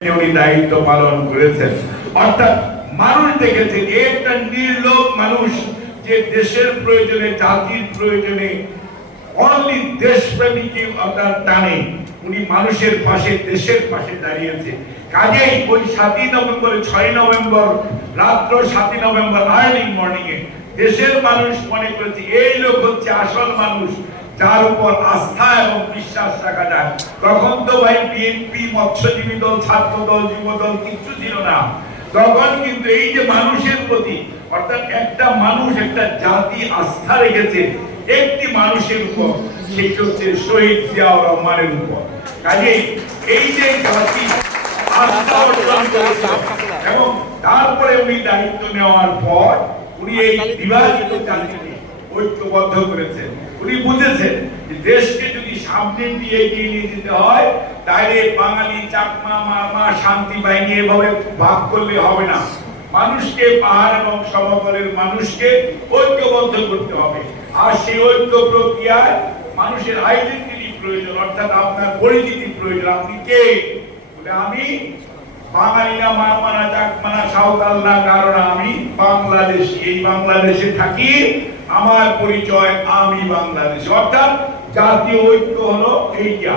উনি দায়িত্ব পালন করেছেন। অর্থাৎ মানুষ দেখেছে একটা মানুষ যে দেশের প্রয়োজনে, জাতির প্রয়োজনে অনলি টানে। উনি মানুষের পাশে, দেশের পাশে দাঁড়িয়েছে। কাজেই ওই সাতই নভেম্বর ছয় নভেম্বর, রাত্র সাতই নভেম্বর আর্লি মর্নিং এ দেশের মানুষ মনে করেছে, এই লোক হচ্ছে আসল মানুষ। যার উপর আস্থা এবং বিশ্বাস রাখা যায়। তখন তো ভাই বিএনপি মৎস্যজীবী দল, ছাত্র দল, যুব দল কিচ্ছু ছিল না। তখন কিন্তু এই যে মানুষের প্রতি, অর্থাৎ একটা মানুষ, একটা জাতি আস্থা রেখেছে, একটি মানুষের উপর সেটি হচ্ছে শহীদ জিয়াউর রহমানের উপর। কাজেই এই যে জাতি আস্থা অর্জন করেছে, এবং তারপরে উনি দায়িত্ব নেওয়ার পর, উনি এই বিভাজিত জাতিকে ঐক্যবদ্ধ করেছেন। উনি বুঝেছেন দেশকে যদি সামনে দিয়ে এগিয়ে নিয়ে যেতে হয়, তাহলে বাঙালি চাকমা, মারমা, শান্তি বাহিনী এভাবে ভাগ করলে হবে না। মানুষকে পাহাড় এবং সমতলের মানুষকে ঐক্যবদ্ধ করতে হবে। আর সেই ঐক্য প্রক্রিয়ায় মানুষের আইডেন্টিটি প্রয়োজন, অর্থাৎ আপনার পরিচিতি প্রয়োজন। আপনি কে? বলে আমি বাঙালি না মারমানা চাকমানা সাঁওতাল না কারণ আমি বাংলাদেশি। এই বাংলাদেশে থাকি আমার পরিচয় আমি বাংলাদেশ। অর্থাৎ জাতীয় ঐক্য হলো এইটা।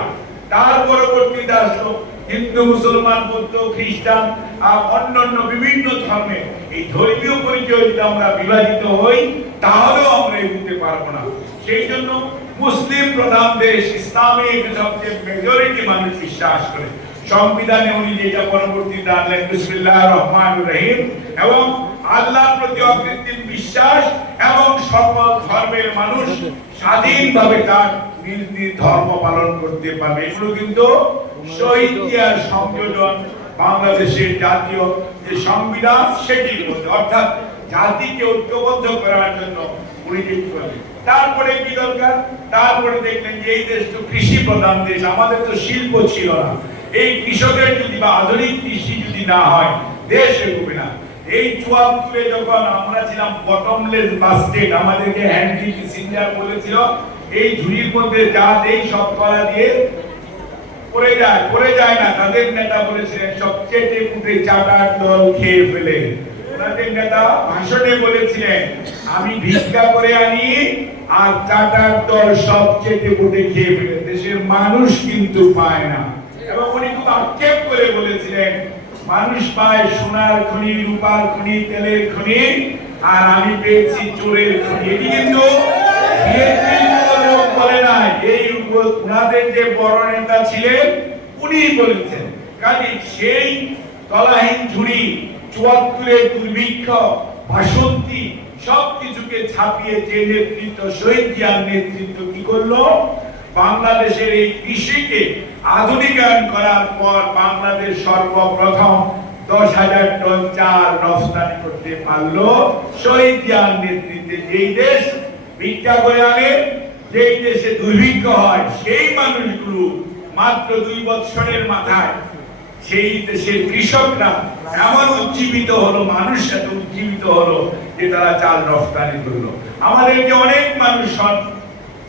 তার পরবর্তীতে আসলো হিন্দু, মুসলমান, বৌদ্ধ, খ্রিস্টান, আর অন্যান্য বিভিন্ন ধর্মে এই ধর্মীয় পরিচয় যদি আমরা বিভাজিত হই, তাহলেও আমরা এগোতে পারব না। সেই জন্য মুসলিম প্রধান দেশ ইসলামিক সবচেয়ে মেজরিটি মানুষ বিশ্বাস করে। সংবিধানে উনি যেটা পরবর্তীতে আনলেন বিসমিল্লাহ রহমান রহিম, এবং আল্লাহর প্রতি অকৃত্রিম বিশ্বাস এবং সকল ধর্মের মানুষ স্বাধীনভাবে তার নিজ নিজ ধর্ম পালন করতে পারবে। এগুলো কিন্তু শহীদ জিয়ার সংযোজন, বাংলাদেশের জাতীয় যে সংবিধান, সেটির মধ্যে। অর্থাৎ জাতিকে ঐক্যবদ্ধ করার জন্য তারপরে কি দরকার? তারপরে দেখলেন যে এই দেশ তো কৃষি প্রধান দেশ, আমাদের তো শিল্প ছিল না। এই কৃষকের যদি বা আধুনিক কৃষি যদি না হয়, দেশ এগোবে না। এই চুয়াত্তরে যখন আমরা ছিলাম বটমলেস বাস্কেট আমাদেরকে হ্যান্ডি কিসিঞ্জার বলেছিল, এই ঝুড়ির মধ্যে যা দেই সব কলা দিয়ে পড়ে যায় পড়ে যায় না। তাদের নেতা বলেছিলেন সব চেটে পুটে চাটার দল খেয়ে ফেলে। তাদের নেতা ভাষণে বলেছিলেন, আমি ভিক্ষা করে আনি আর চাটার দল সব চেটে পুটে খেয়ে ফেলে। দেশের মানুষ কিন্তু পায় না। এবং উনি খুব আক্ষেপ করে বলেছিলেন মানুষ পায় সোনার খনি, রূপার খনি, তেলের খনি, আর আমি পেয়েছি চোরের খনি। এটি কিন্তু বলে নাই। এই উনাদের যে বড় নেতা ছিলেন উনি বলেছেন, কাজে সেই তলাহীন ঝুড়ি চুয়াত্তরের দুর্ভিক্ষ, বাসন্তী, সবকিছুকে ছাপিয়ে যে নেতৃত্ব, শহীদ জিয়ার নেতৃত্ব কি করল? বাংলাদেশের এই কৃষিকে আধুনিকায়ন করার পর বাংলাদেশ সর্বপ্রথম দশ হাজার টন চাল রফতানি করতে পারল। শহীদ জিয়ার নেতৃত্বে যেই দেশ ভিক্ষা করে আনে যেই দেশে দুর্ভিক্ষ হয়, সেই মানুষগুলো মাত্র দুই বৎসরের মাথায় সেই দেশের কৃষকরা এমন উজ্জীবিত হলো, মানুষ এত উজ্জীবিত হলো যে তারা চাল রফতানি করল। আমাদের যে অনেক মানুষ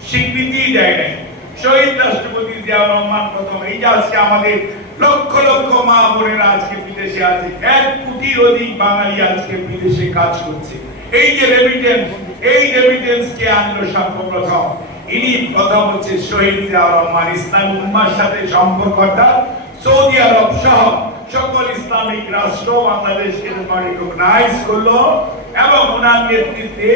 স্বীকৃতি দেয় নাই। শহীদ রাষ্ট্রপতি জিয়া রহমান প্রথম এই যে আমাদের লক্ষ লক্ষ মা বোনেরা আজকে বিদেশে আছে, এক কোটির অধিক বাঙালি আজকে বিদেশে কাজ করছে। এই যে রেমিটেন্স এই রেমিটেন্স কে আনলো সর্বপ্রথম ইনি প্রথম হচ্ছে শহীদ জিয়া রহমান ইসলাম উম্মার সাথে সম্পর্কটা সৌদি আরব সহ সকল ইসলামিক রাষ্ট্র বাংলাদেশকে রিকগনাইজ করল, এবং ওনার নেতৃত্বে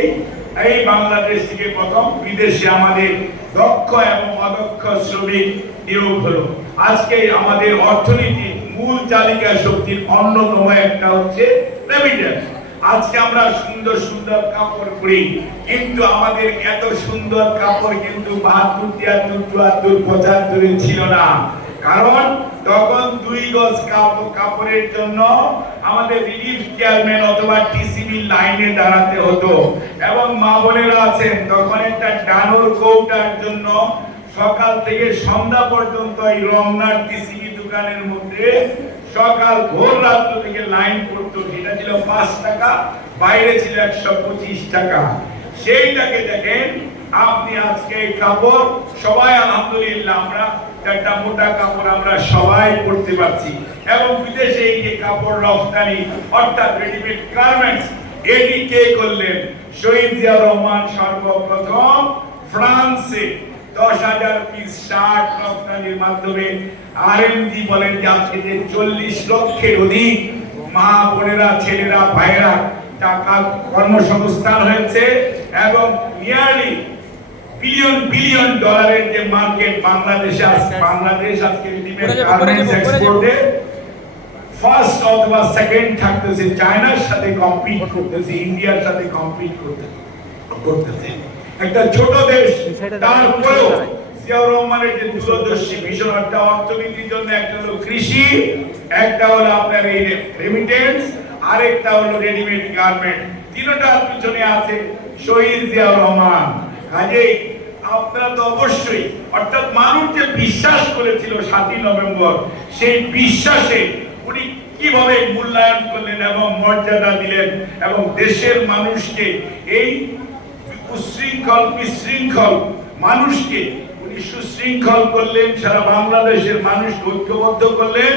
এই বাংলাদেশ থেকে প্রথম বিদেশে আমাদের দক্ষ এবং অদক্ষ শ্রমিক নিয়োগ হলো। আজকে আমাদের অর্থনীতির মূল চালিকা শক্তির অন্যতম একটা হচ্ছে রেমিটেন্স। আজকে আমরা সুন্দর সুন্দর কাপড় পরি, কিন্তু আমাদের এত সুন্দর কাপড় কিন্তু বাহাত্তর, তিয়াত্তর, চুয়াত্তর পঁচাত্তরে ছিল না। কারণ তখন দুই গজ কাপড়ের জন্য আমাদের রিলিফ চেয়ারম্যান অথবা টিসিবি লাইনে দাঁড়াতে হতো। এবং মা বোনেরা আছেন, তখন একটা ডানোর কৌটার জন্য সকাল থেকে সন্ধ্যা পর্যন্ত এই রমনার টিসিবি দোকানের মধ্যে সকাল ভোর রাত্র থেকে লাইন পড়তো। সেটা ছিল পাঁচ টাকা, বাইরে ছিল একশো পঁচিশ টাকা। সেইটাকে দেখেন, আপনি আজকে এই কাপড়, সবাই আলহামদুলিল্লাহ, আমরা একটা মোটা কাপড় আমরা সবাই পড়তে পারছি। এবং বিদেশে এই যে কাপড় রফতানি, অর্থাৎ রেডিমেড গার্মেন্টস এটি কে করলেন? শহীদ জিয়া রহমান সর্বপ্রথম ফ্রান্সে দশ হাজার পিস শার্ট রপ্তানির মাধ্যমে আরএমজি বলেন যে আজকে যে চল্লিশ লক্ষের অধিক মা বোনেরা, ছেলেরা, ভাইয়েরা টাকা কর্মসংস্থান হয়েছে এবং নিয়ারলি বিলিয়ন বিলিয়ন ডলারের যে মার্কেট বাংলাদেশে আছে বাংলাদেশ আজকে গার্মেন্টস। এক্সপোর্টে ফার্স্ট অথবা সেকেন্ড থাকতেছে চায়নার সাথে কম্পিট করতেছে ইন্ডিয়ার সাথে কম্পিট করতে করতেছে। একটা ছোট দেশ তারপরেও। জিয়াউর রহমানের যে দূরদর্শী ভীষণ একটা অর্থনীতির জন্য একটা হলো কৃষি একটা হলো আপনার এই রেমিটেন্স আরেকটা হলো রেডিমেড গার্মেন্ট তিনটার পিছনে আছে শহীদ জিয়াউর রহমান। কাজেই অবশ্যই, অর্থাৎ মানুষ যে বিশ্বাস করেছিল সাতই নভেম্বর। সেই বিশ্বাসে উনি কীভাবে মূল্যায়ন করলেন এবং মর্যাদা দিলেন এবং দেশের মানুষকে এই উশৃঙ্খল, বিশৃঙ্খল মানুষকে উনি সুশৃঙ্খল করলেন, সারা বাংলাদেশের মানুষ ঐক্যবদ্ধ করলেন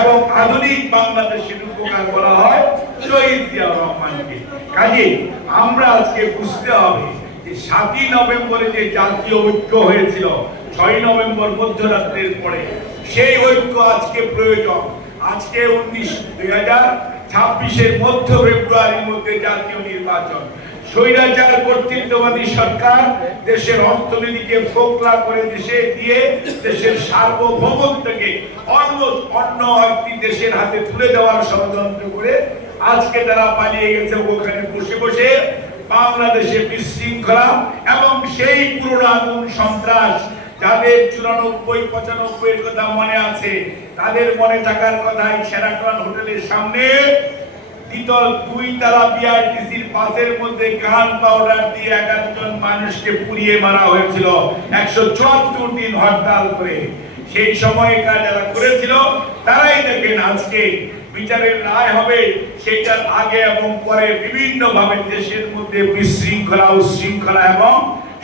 এবং আধুনিক বাংলাদেশের উপকার করা হয় শহীদ জিয়াউর রহমানকে। কাজে আমরা আজকে বুঝতে হবে সাতই নভেম্বরে যে জাতীয় ঐক্য হয়েছিল ছয় নভেম্বর মধ্যরাত্রের পরে, সেই ঐক্য আজকে প্রয়োজন। আজকে উনিশ দুই হাজার ছাব্বিশের মধ্য ফেব্রুয়ারির মধ্যে জাতীয় নির্বাচন। স্বৈরাচার কর্তৃত্ববাদী সরকার দেশের অর্থনীতিকে ফোকলা করে দেশে দিয়ে দেশের সার্বভৌমত্বকে অন্য অন্য একটি দেশের হাতে তুলে দেওয়ার ষড়যন্ত্র করে আজকে তারা পালিয়ে গেছে ওখানে বসে বসে। বাংলাদেশে বিশৃঙ্খলা এবং সেই পুরনো আগুন সন্ত্রাস যাদের চুরানব্বই, পঁচানব্বই এর কথা মনে আছে, তাদের মনে থাকার কথাই সেরাটন হোটেলের সামনে দ্বিতল দুই বিআরটিসির মধ্যে গান পাউডার দিয়ে জন মানুষকে পুড়িয়ে মারা হয়েছিল। একশো চুয়াত্তর দিন হরতাল করে। সেই সময়কার যারা করেছিল, তারাই দেখেন আজকে বিচারের রায় হবে সেটার আগে এবং পরে বিভিন্ন ভাবে দেশের মধ্যে বিশৃঙ্খলা উশৃঙ্খলা এবং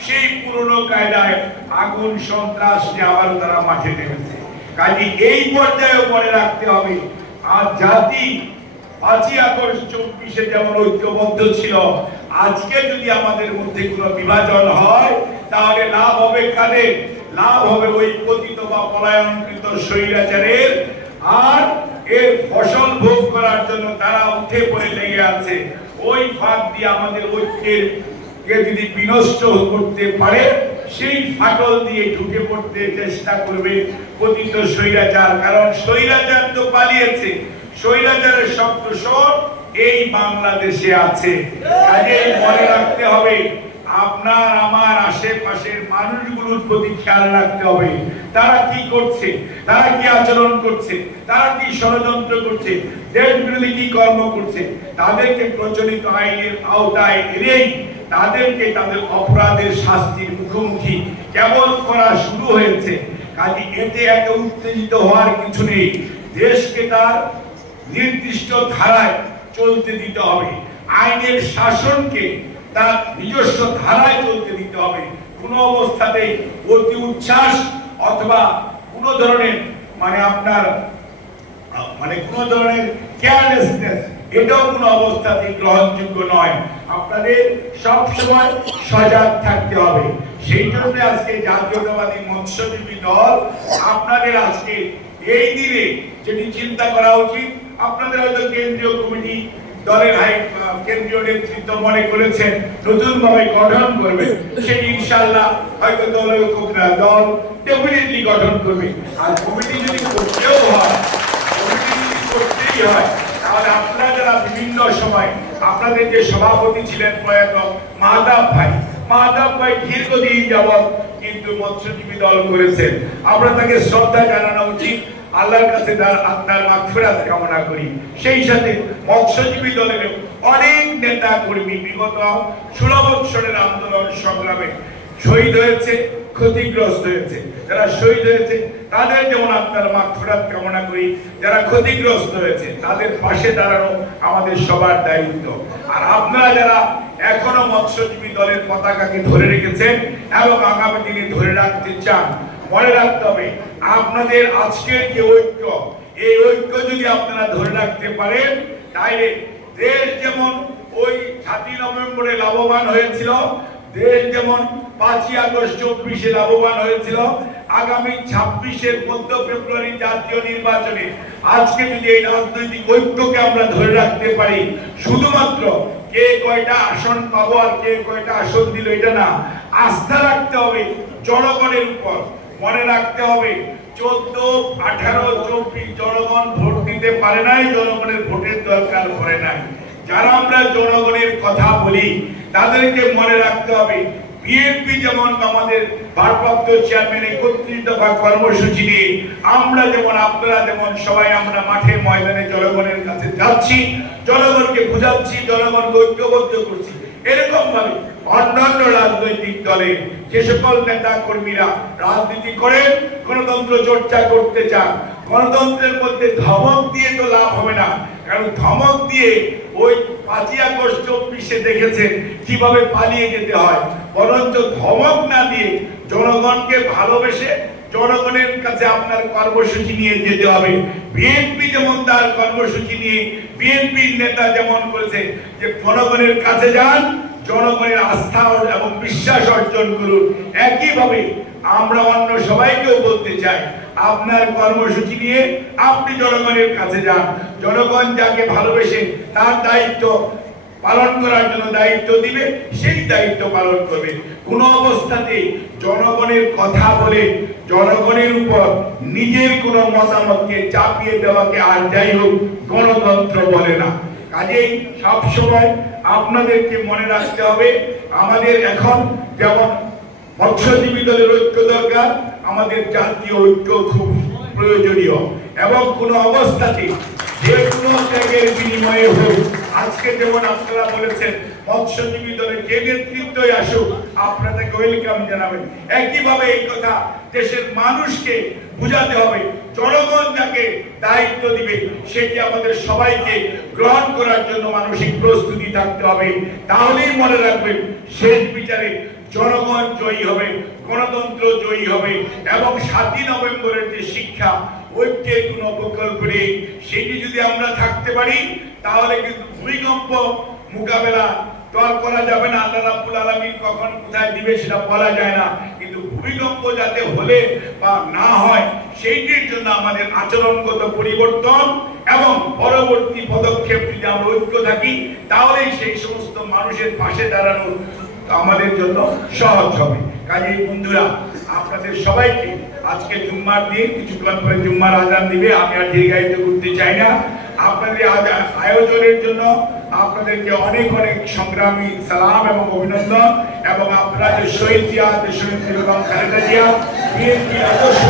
সেই পুরনো কায়দায় আগুন সন্ত্রাস নিয়ে আবার তারা মাঠে নেমেছে। কাজে এই পর্যায়ে মনে রাখতে হবে আর জাতি পাঁচই আগস্ট চব্বিশে যেমন ঐক্যবদ্ধ ছিল, আজকে যদি আমাদের মধ্যে কোনো বিভাজন হয়, তাহলে লাভ হবে কাদের? লাভ হবে ওই পতিত বা পলায়নকৃত স্বৈরাচারের। আর এর ফসল ভোগ করার জন্য তারা উঠে পড়ে লেগে আছে। ওই ফাঁক দিয়ে আমাদের ঐক্যের কে যদি বিনষ্ট করতে পারে, সেই ফাটল দিয়ে ঢুকে পড়তে চেষ্টা করবে পতিত স্বৈরাচার। কারণ স্বৈরাচার তো পালিয়েছে। স্বৈরাচারের শব্দ এই বাংলাদেশে আছে। কাজেই মনে রাখতে হবে আপনার, আমার আশেপাশের মানুষগুলোর প্রতি খেয়াল রাখতে হবে। তারা কি করছে? তারা কি আচরণ করছে? তারা কি ষড়যন্ত্র করছে? দেশ বিরোধী কি কর্ম করছে? তাদেরকে প্রচলিত আইনের আওতায় এনেই তাদেরকে তাদের অপরাধের শাস্তির মুখোমুখি কেবল করা শুরু হয়েছে। কাজে এতে এত উত্তেজিত হওয়ার কিছু নেই। দেশকে তার নির্দিষ্ট ধারায় চলতে দিতে হবে। আইনের শাসনকে তার নিজস্ব ধারায় চলতে দিতে হবে। কোনো অবস্থাতেই অতি উচ্ছ্বাস অথবা কোনো ধরনের মানে আপনার মানে কোনো ধরনের কেয়ারলেসনেস এটাও কোনো অবস্থাতে গ্রহণযোগ্য নয়। আপনাদের সব সময় সজাগ থাকতে হবে। সেই জন্য আজকে জাতীয়তাবাদী মৎস্যজীবী দল আপনাদের আজকে এই দিনে যেটি চিন্তা করা উচিত, আপনাদের হয়তো কেন্দ্রীয় কমিটি দলের হাই কেন্দ্রীয় নেতৃত্ব মনে করেছেন নতুন ভাবে গঠন করবে। সেটি ইনশাআল্লাহ হয়তো দলের কবিরা দল ডেফিনেটলি গঠন করবে। আর কমিটি যদি করতেও হয়, কমিটি যদি করতেই হয়, তাহলে আপনারা যারা বিভিন্ন সময় আপনাদের যে সভাপতি ছিলেন প্রয়াত মাহতাব ভাই মাহতাব ভাই দীর্ঘদিন যাবৎ কিন্তু মৎস্যজীবী দল করেছেন। আমরা তাকে শ্রদ্ধা জানানো উচিত। আল্লাহর কাছে তার আত্মার মাগফিরাত কামনা করি। সেই সাথে মৎস্যজীবী দলের অনেক নেতা কর্মী বিগত ষোলো বৎসরের আন্দোলন সংগ্রামে শহীদ হয়েছে, ক্ষতিগ্রস্ত হয়েছে। যারা শহীদ হয়েছে, তাদের যেমন আত্মার মাগফিরাত কামনা করি, যারা ক্ষতিগ্রস্ত হয়েছে, তাদের পাশে দাঁড়ানো আমাদের সবার দায়িত্ব। আর আপনারা যারা এখনও মৎস্যজীবী দলের পতাকাকে ধরে রেখেছেন এবং আগামী দিনে ধরে রাখতে চান মনে রাখতে হবে। আপনাদের আজকের যে ঐক্য, এই ঐক্য যদি আপনারা ধরে রাখতে পারেন তাইলে দেশ যেমন ওই সাতই নভেম্বরে লাভবান হয়েছিল, দেশ যেমন পাঁচই আগস্ট চব্বিশে লাভবান হয়েছিল, আগামী ছাব্বিশের মধ্য ফেব্রুয়ারি জাতীয় নির্বাচনে আজকে যদি এই রাজনৈতিক ঐক্যকে আমরা ধরে রাখতে পারি, শুধুমাত্র কে কয়টা আসন পাবো আর কে কয়টা আসন দিল এটা না, আস্থা রাখতে হবে জনগণের উপর। মনে রাখতে হবে, চোদ্দ, আঠারো, চব্বিশ জনগণ ভোট দিতে পারে নাই, জনগণের ভোটের দরকার পড়ে নাই। যারা আমরা জনগণের কথা বলি, তাদেরকে মনে রাখতে হবে বিএনপি যেমন আমাদের ভারপ্রাপ্ত চেয়ারম্যান একত্রিশ দফা কর্মসূচি নিয়ে, আমরা যেমন, আপনারা যেমন, সবাই আমরা মাঠে ময়দানে জনগণের কাছে যাচ্ছি, জনগণকে বুঝাচ্ছি, জনগণকে ঐক্যবদ্ধ করছি। এরকম ভাবে অন্যান্য রাজনৈতিক দলে যে সকল নেতা কর্মীরা রাজনীতি করেন, গণতন্ত্র চর্চা করতে চান, গণতন্ত্রের মধ্যে ধমক দিয়ে তো লাভ হবে না। কারণ ধমক দিয়ে ওই পাঁচই আগস্ট চব্বিশে দেখেছেন কীভাবে পালিয়ে যেতে হয়। বরঞ্চ ধমক না দিয়ে জনগণকে ভালোবেসে জনগণের কাছে আপনার কর্মসূচি নিয়ে যেতে হবে। বিএনপি যেমন তার কর্মসূচি নিয়ে বিএনপির নেতা যেমন করেছে যে জনগণের কাছে যান, জনগণের আস্থা এবং বিশ্বাস অর্জন করুন। একইভাবে আমরা অন্য সবাইকেও বলতে চাই, আপনার কর্মসূচি নিয়ে আপনি জনগণের কাছে যান। জনগণ যাকে ভালোবেসে তার দায়িত্ব পালন করার জন্য দায়িত্ব দিবে, সেই দায়িত্ব পালন করবে। কোনো অবস্থাতেই জনগণের কথা বলে, জনগণের উপর নিজের কোনো মতামতকে চাপিয়ে দেওয়াকে আর যাই হোক গণতন্ত্র বলে না। কাজেই সবসময় আপনাদেরকে মনে রাখতে হবে, আমাদের এখন যেমন মৎস্যজীবী দলের ঐক্য দরকার, আমাদের জাতীয় ঐক্য খুব প্রয়োজনীয়। এবং কোনো অবস্থাতে যে কোনো ত্যাগের বিনিময়ে হোক আজকে যেমন আপনারা বলেছেন, মৎস্যজীবী যে নেতৃত্বই আসুক আপনারা তাকে ওয়েলকাম জানাবেন। একইভাবে এই কথা দেশের মানুষকে বুঝাতে হবে, জনগণ যাকে দায়িত্ব দিবে, সেটি আমাদের সবাইকে গ্রহণ করার জন্য মানসিক প্রস্তুতি থাকতে হবে। তাহলেই মনে রাখবেন, শেষ বিচারে জনগণ জয়ী হবে, গণতন্ত্র জয়ী হবে, এবং সাতই নভেম্বরের যে শিক্ষা ঐক্যের কোনো প্রকল্প নেই। সেটি যদি আমরা থাকতে পারি, তাহলে কিন্তু ভূমিকম্প মোকাবেলা তো আর করা যাবে না। আল্লাহ রাব্বুল আলামিন কখন কোথায় দিবে সেটা বলা যায় না। কিন্তু ভূমিকম্প যাতে হলে বা না হয়, সেইটির জন্য আমাদের আচরণগত পরিবর্তন এবং পরবর্তী পদক্ষেপ যদি আমরা ঐক্য থাকি, তাহলেই সেই সমস্ত মানুষের পাশে দাঁড়ানো আমাদের জন্য সহজ হবে। কাজেই বন্ধুরা, আপনাদের সবাইকে আজকে জুম্মার দিন কিছুক্ষণ পরে জুম্মার আজান দিবে, আমি আর দীর্ঘায়িত করতে চাই না। আপনাদের আয়োজনের জন্য আপনাদেরকে অনেক অনেক সংগ্রামী, সালাম এবং অভিনন্দন। এবং আপনারা যে শহীদ জিয়া শহীদ বেগম খালেদা জিয়া, বিএনপি আদর্শ